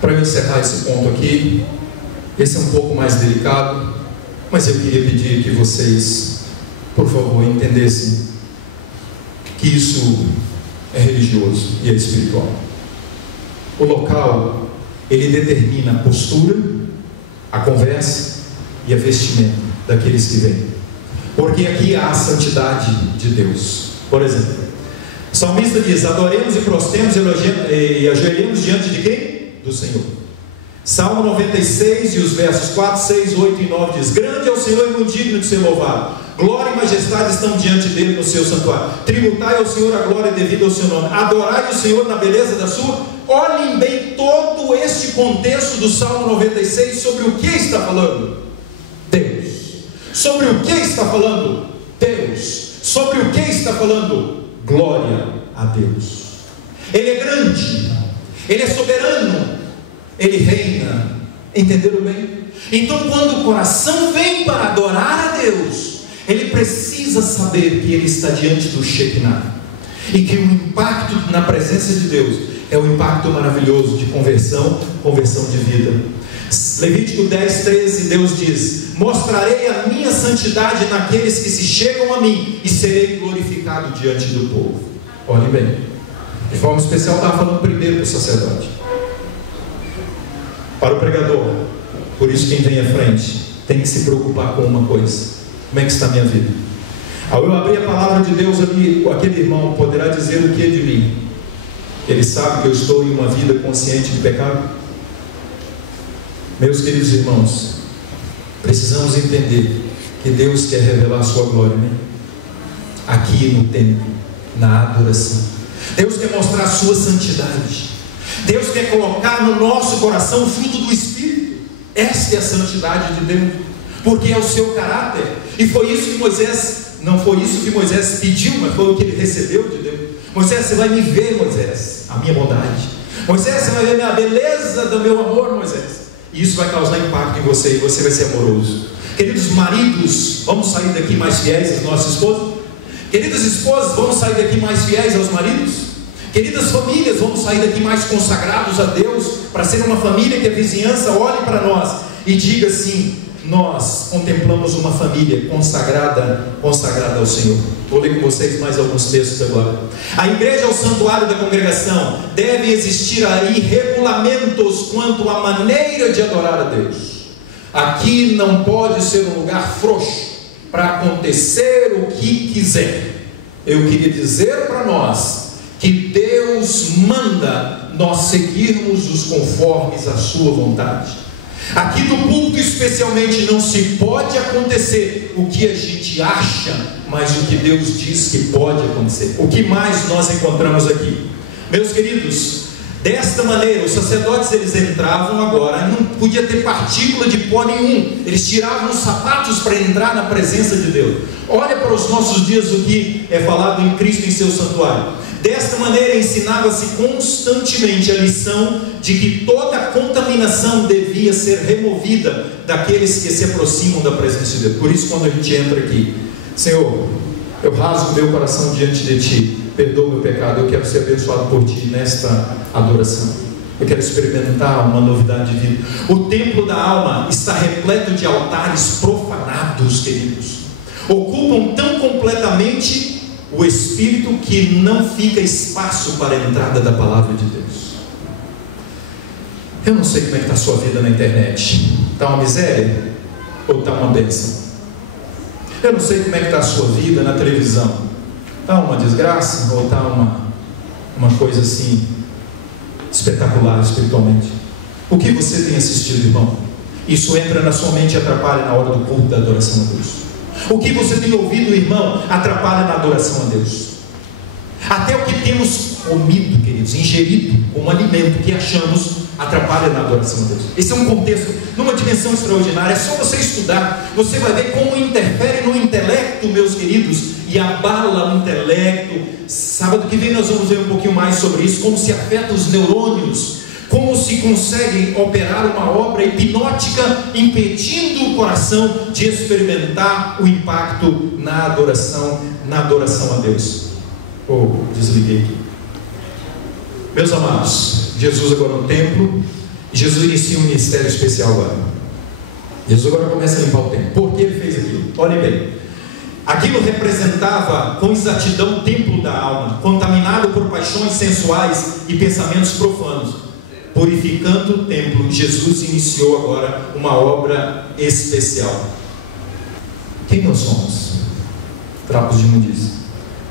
para eu encerrar esse ponto aqui, esse é um pouco mais delicado, mas eu queria pedir que vocês, por favor, entendessem que isso é religioso e é espiritual. O local, ele determina a postura, a conversa e a vestimenta daqueles que vêm. Porque aqui há a santidade de Deus. Por exemplo, o salmista diz: adoremos e prostremos e ajoelhemos diante de quem? Do Senhor. Salmo 96 e os versos 4, 6, 8 e 9 diz: grande é o Senhor e muito digno de ser louvado, glória e majestade estão diante dele no seu santuário. Tributai ao Senhor a glória devida ao seu nome, adorai o Senhor na beleza da sua. Olhem bem todo este contexto do Salmo 96. Sobre o que está falando? Deus. Sobre o que está falando? Deus. Sobre o que está falando? Glória a Deus. Ele é grande, Ele é soberano, Ele reina. Entenderam bem? Então quando o coração vem para adorar a Deus, ele precisa saber que ele está diante do Shekinah, e que o impacto na presença de Deus é um impacto maravilhoso de conversão de vida. Levítico 10, 13, Deus diz: mostrarei a minha santidade naqueles que se chegam a mim, e serei glorificado diante do povo. Olhem bem, de forma especial estava falando primeiro para o sacerdote, para o pregador. Por isso quem vem à frente tem que se preocupar com uma coisa: como é que está a minha vida? Ao eu abrir a palavra de Deus ali, aquele irmão poderá dizer o que de mim? Ele sabe que eu estou em uma vida consciente de pecado? Meus queridos irmãos, precisamos entender que Deus quer revelar a sua glória, né? Aqui no templo, na adoração. Deus quer mostrar a sua santidade. Deus quer colocar no nosso coração o fruto do Espírito. Esta é a santidade de Deus, porque é o seu caráter. E foi isso que Moisés, não foi isso que Moisés pediu, mas foi o que ele recebeu de Deus. Moisés, você vai me ver, Moisés, a minha bondade. Moisés, você vai ver a beleza do meu amor, Moisés. E isso vai causar impacto em você, e você vai ser amoroso. Queridos maridos, vamos sair daqui mais fiéis às nossas esposas? Queridas esposas, vamos sair daqui mais fiéis aos maridos? Queridas famílias, vamos sair daqui mais consagrados a Deus, para ser uma família que a vizinhança olhe para nós e diga assim: nós contemplamos uma família consagrada ao Senhor. Vou ler com vocês mais alguns textos agora. A igreja é o santuário da congregação. Devem existir aí regulamentos quanto à maneira de adorar a Deus. Aqui não pode ser um lugar frouxo para acontecer o que quiser. Eu queria dizer para nós que Deus manda nós seguirmos os conformes à sua vontade. Aqui no púlpito especialmente não se pode acontecer o que a gente acha, mas o que Deus diz que pode acontecer. O que mais nós encontramos aqui? Meus queridos, desta maneira os sacerdotes eles entravam agora, não podia ter partícula de pó nenhum, eles tiravam os sapatos para entrar na presença de Deus. Olha para os nossos dias o que é falado em Cristo em seu santuário. Desta maneira ensinava-se constantemente a lição de que toda contaminação devia ser removida daqueles que se aproximam da presença de Deus. Por isso, quando a gente entra aqui: Senhor, eu rasgo meu coração diante de Ti, perdoa o meu pecado, eu quero ser abençoado por Ti nesta adoração, eu quero experimentar uma novidade de vida. O templo da alma está repleto de altares profanados, queridos, ocupam tão completamente o Espírito que não fica espaço para a entrada da palavra de Deus. Eu não sei como é que está a sua vida na internet. Está uma miséria ou está uma bênção? Eu não sei como é que está a sua vida na televisão. Está uma desgraça ou está uma coisa assim espetacular espiritualmente? O que você tem assistido, irmão? Isso entra na sua mente e atrapalha na hora do culto da adoração a Deus. O que você tem ouvido, irmão, atrapalha na adoração a Deus. Até o que temos comido, queridos, ingerido como alimento que achamos, atrapalha na adoração a Deus. Esse é um contexto, numa dimensão extraordinária. É só você estudar, você vai ver como interfere no intelecto, meus queridos, e abala o intelecto. Sábado que vem nós vamos ver um pouquinho mais sobre isso, como se afeta os neurônios, como se consegue operar uma obra hipnótica, impedindo o coração de experimentar o impacto na adoração a Deus. Desliguei aqui. Meus amados, Jesus agora no templo, e Jesus inicia um ministério especial agora. Jesus agora começa a limpar o templo. Por que ele fez aquilo? Olhem bem. Aquilo representava com exatidão o templo da alma, contaminado por paixões sensuais e pensamentos profanos. Purificando o templo, Jesus iniciou agora uma obra especial. Quem nós somos? Trapos de imundícia.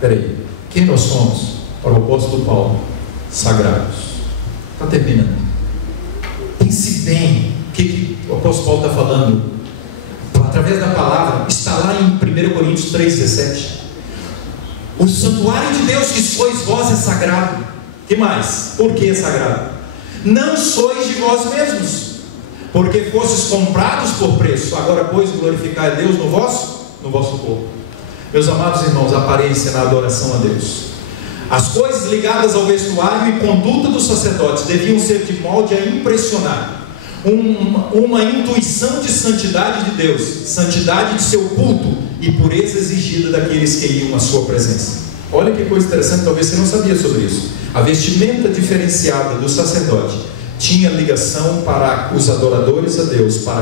Peraí, quem nós somos? Para o apóstolo Paulo, sagrados. Está terminando. Pense bem o que o apóstolo Paulo está falando. Através da palavra, está lá em 1 Coríntios 3,17. O santuário de Deus que sois vós é sagrado. Que mais? Por que é sagrado? Não sois de vós mesmos, porque fostes comprados por preço. Agora, pois, glorificai a Deus no vosso corpo. Meus amados irmãos, aparência na adoração a Deus. As coisas ligadas ao vestuário e conduta dos sacerdotes deviam ser de molde a impressionar. Uma intuição de santidade de Deus, santidade de seu culto e pureza exigida daqueles que iam à sua presença. Olha que coisa interessante, talvez você não sabia sobre isso. A vestimenta diferenciada do sacerdote tinha ligação para os adoradores a Deus, para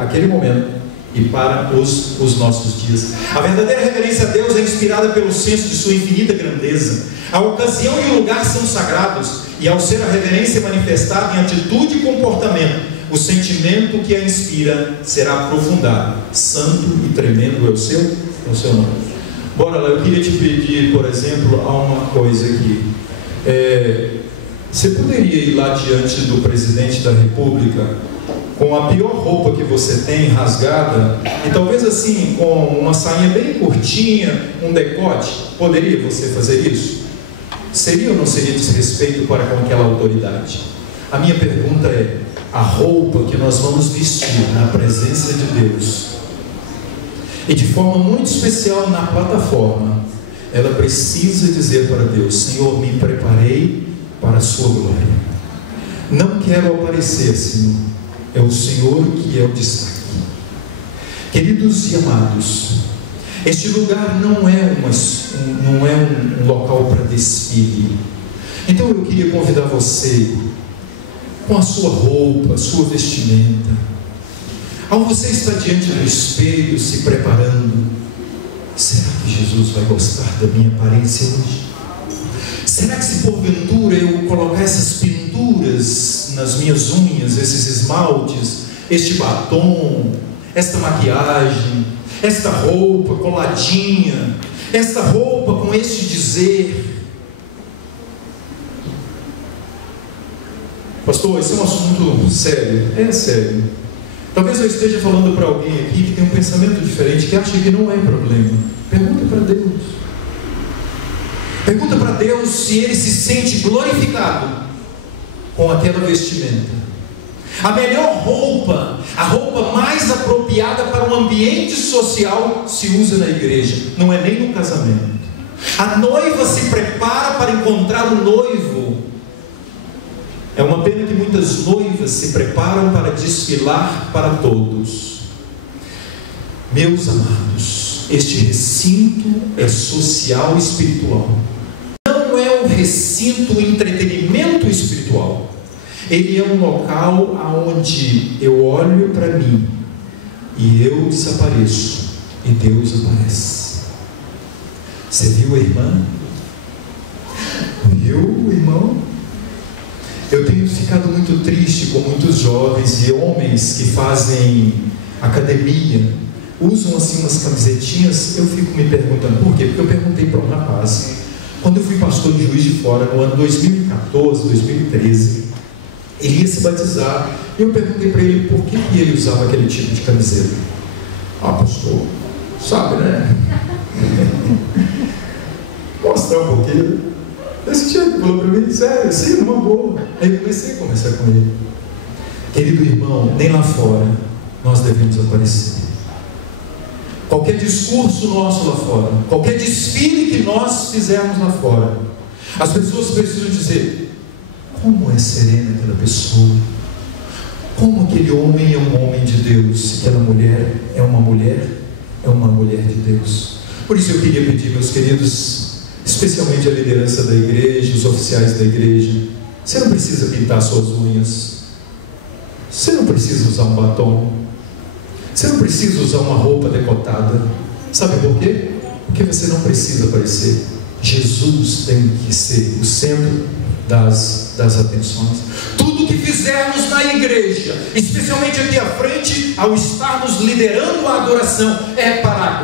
aquele momento e para os nossos dias. A verdadeira reverência a Deus é inspirada pelo senso de sua infinita grandeza. A ocasião e o lugar são sagrados, e ao ser a reverência manifestada em atitude e comportamento, o sentimento que a inspira será aprofundado. Santo e tremendo é o seu nome. Bora lá, eu queria te pedir, por exemplo, a uma coisa aqui. Você poderia ir lá diante do presidente da República com a pior roupa que você tem, rasgada, e talvez assim, com uma sainha bem curtinha, um decote? Poderia você fazer isso? Seria ou não seria desrespeito para com aquela autoridade? A minha pergunta é: a roupa que nós vamos vestir na presença de Deus, e de forma muito especial na plataforma, ela precisa dizer para Deus: Senhor, me preparei para a sua glória. Não quero aparecer, Senhor. É o Senhor que é o destaque. Queridos e amados, Este lugar não é um local para desfile. Então eu queria convidar você, com a sua roupa, a sua vestimenta, ao você estar diante do espelho, se preparando, será que Jesus vai gostar da minha aparência hoje? Será que se porventura eu colocar essas pinturas nas minhas unhas, esses esmaltes, este batom, esta maquiagem, esta roupa coladinha, esta roupa com este dizer: pastor, esse é um assunto sério. É sério. Talvez eu esteja falando para alguém aqui que tem um pensamento diferente, que acha que não é problema. Pergunta para Deus. Pergunta para Deus se Ele se sente glorificado com aquela vestimenta. A melhor roupa, a roupa mais apropriada para um ambiente social, se usa na igreja, não é nem no casamento. A noiva se prepara para encontrar o noivo. É uma pena que muitas noivas se preparam para desfilar para todos. Meus amados, este recinto é social e espiritual. Não é um recinto entretenimento espiritual. Ele é um local onde eu olho para mim e eu desapareço e Deus aparece. Você viu a irmã? Viu o irmão? Eu tenho ficado muito triste com muitos jovens e homens que fazem academia, usam assim umas camisetinhas. Eu fico me perguntando por quê? Porque eu perguntei para um rapaz, quando eu fui pastor de Juiz de Fora, no ano 2014, 2013, ele ia se batizar, e eu perguntei para ele por que ele usava aquele tipo de camiseta. Ah, pastor, sabe, né? Mostrar um pouquinho. Esse tipo falou para mim: sério, sim, numa boa. Aí eu comecei a conversar com ele. Querido irmão, nem lá fora nós devemos aparecer. Qualquer discurso nosso lá fora, qualquer desfile que nós fizermos lá fora, as pessoas precisam dizer: como é serena aquela pessoa, como aquele homem é um homem de Deus, aquela mulher é uma mulher de Deus. Por isso eu queria pedir, meus queridos, especialmente a liderança da igreja, os oficiais da igreja, você não precisa pintar suas unhas, você não precisa usar um batom, você não precisa usar uma roupa decotada. Sabe por quê? Porque você não precisa aparecer. Jesus tem que ser o centro das atenções. Tudo que fizermos na igreja, especialmente aqui à frente, ao estarmos liderando a adoração, é para a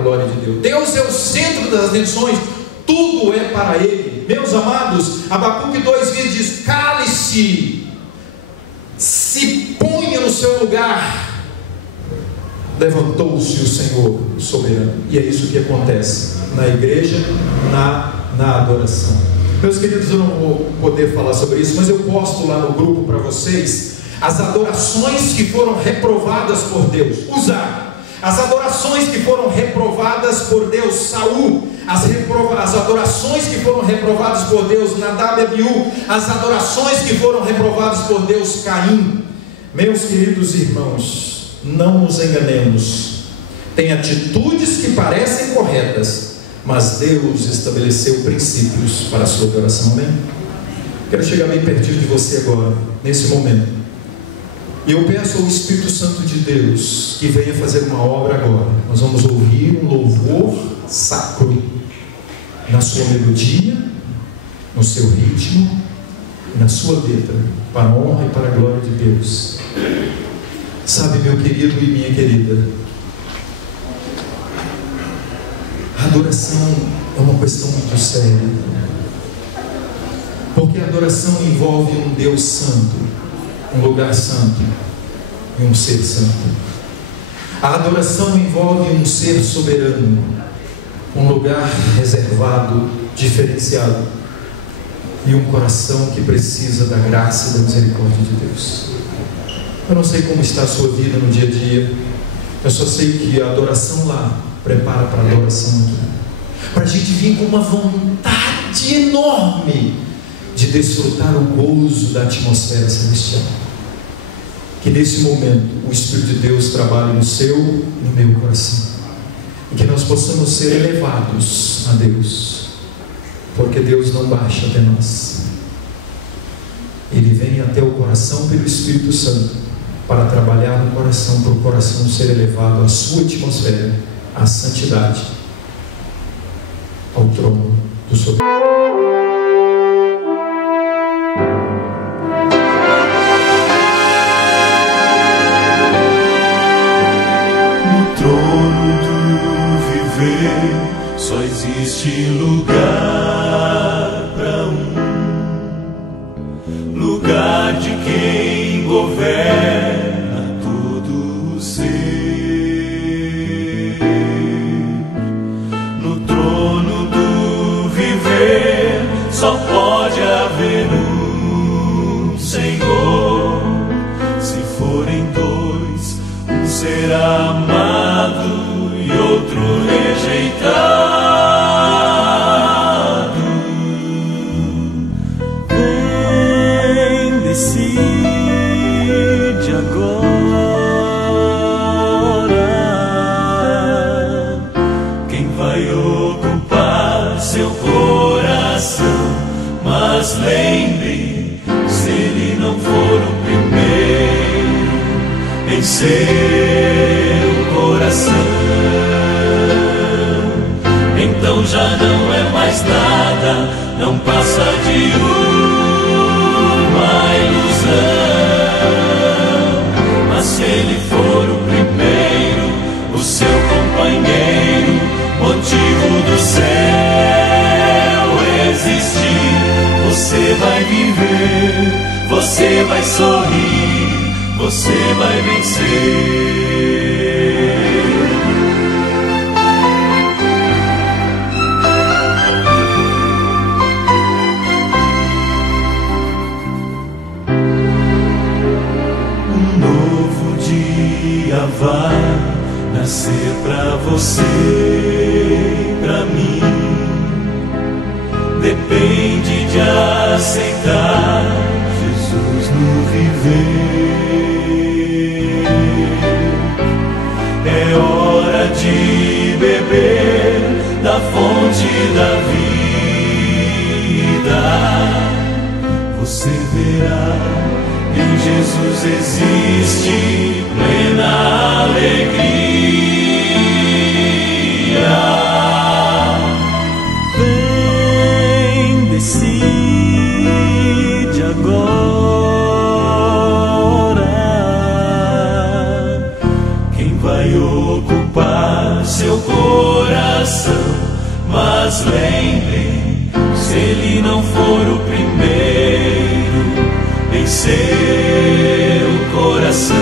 glória de Deus. Deus é o centro das atenções, tudo é para Ele. Meus amados, Abacuque 2:20 diz: cale-se, se ponha no seu lugar. Levantou-se o Senhor, o soberano. E é isso que acontece na igreja, na adoração. Meus queridos, eu não vou poder falar sobre isso, mas eu posto lá no grupo para vocês as adorações que foram reprovadas por Deus. As adorações que foram reprovadas por Deus, Saul. As adorações que foram reprovadas por Deus, Nadab e Abiú. As adorações que foram reprovadas por Deus, Caim. Meus queridos irmãos, não nos enganemos. Tem atitudes que parecem corretas, mas Deus estabeleceu princípios para a sua adoração. Amém? Quero chegar bem pertinho de você agora, nesse momento. E eu peço ao Espírito Santo de Deus que venha fazer uma obra agora. Nós vamos ouvir um louvor sacro, na sua melodia, no seu ritmo, na sua letra, para a honra e para a glória de Deus. Sabe, meu querido e minha querida, a adoração é uma questão muito séria, porque a adoração envolve um Deus santo, um lugar santo e um ser santo. A adoração envolve um ser soberano, um lugar reservado, diferenciado, e um coração que precisa da graça e da misericórdia de Deus. Eu não sei como está a sua vida no dia a dia, eu só sei que a adoração lá prepara para a adoração aqui, para a gente vir com uma vontade enorme de desfrutar o gozo da atmosfera celestial. Que nesse momento o Espírito de Deus trabalhe no seu e no meu coração, que nós possamos ser elevados a Deus, porque Deus não baixa até nós, Ele vem até o coração pelo Espírito Santo, para trabalhar no coração, para o coração ser elevado à sua atmosfera, à santidade, ao trono do soberano. No trono do viver só existe lugar para lugar de quem governa todo o ser. No trono do viver só pode haver um Senhor. Se forem dois, um será amado e outro rejeitado. Decide agora quem vai ocupar seu coração. Mas lembre, se ele não for o primeiro em seu coração, então já não é mais nada, não passa de uma ilusão. Mas se ele for o primeiro, o seu companheiro, motivo do céu existir, você vai viver, você vai sorrir, você vai vencer. Vai nascer pra você e pra mim. Depende de aceitar Jesus no viver. É hora de beber da fonte da vida. Você verá, em Jesus existe plena alegria. Vem, decide agora quem vai ocupar seu coração. Mas lembre, se ele não for o primeiro em seu coração,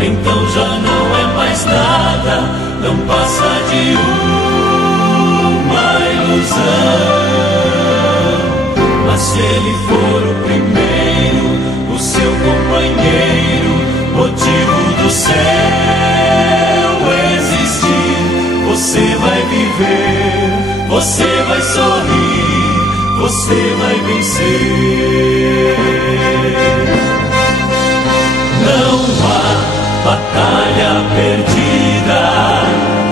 então já não é mais nada, não passa de uma ilusão. Mas se ele for o primeiro, o seu companheiro, motivo do céu existir, você vai viver, você vai sorrir, você vai vencer. Não há batalha perdida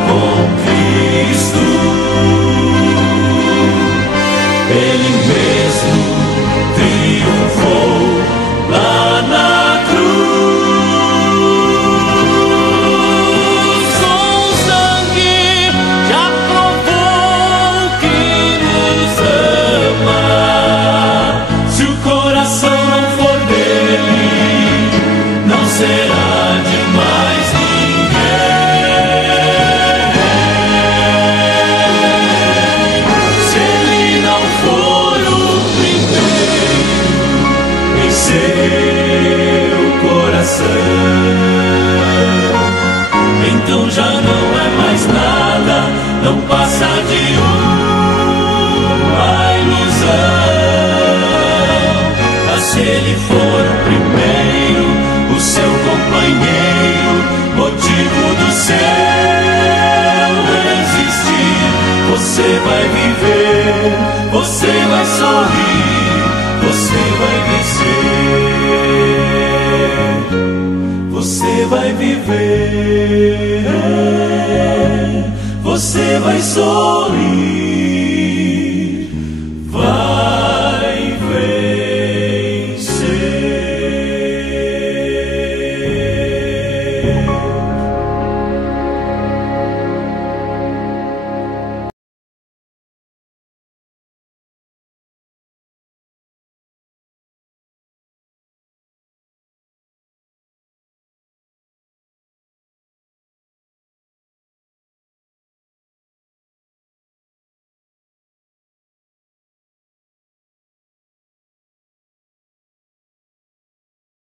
com Cristo. Ele mesmo triunfou lá na cruz. Com sangue já provou que nos ama. Se o coração não for dele, não será de mais ninguém. Se ele não for o primeiro em seu coração, então já não é mais nada, não passa de uma ilusão. Mas se ele for o primeiro, o seu companheiro, motivo do céu existir, você vai viver, você vai sorrir, você vai vencer, você vai vai viver, você vai sorrir.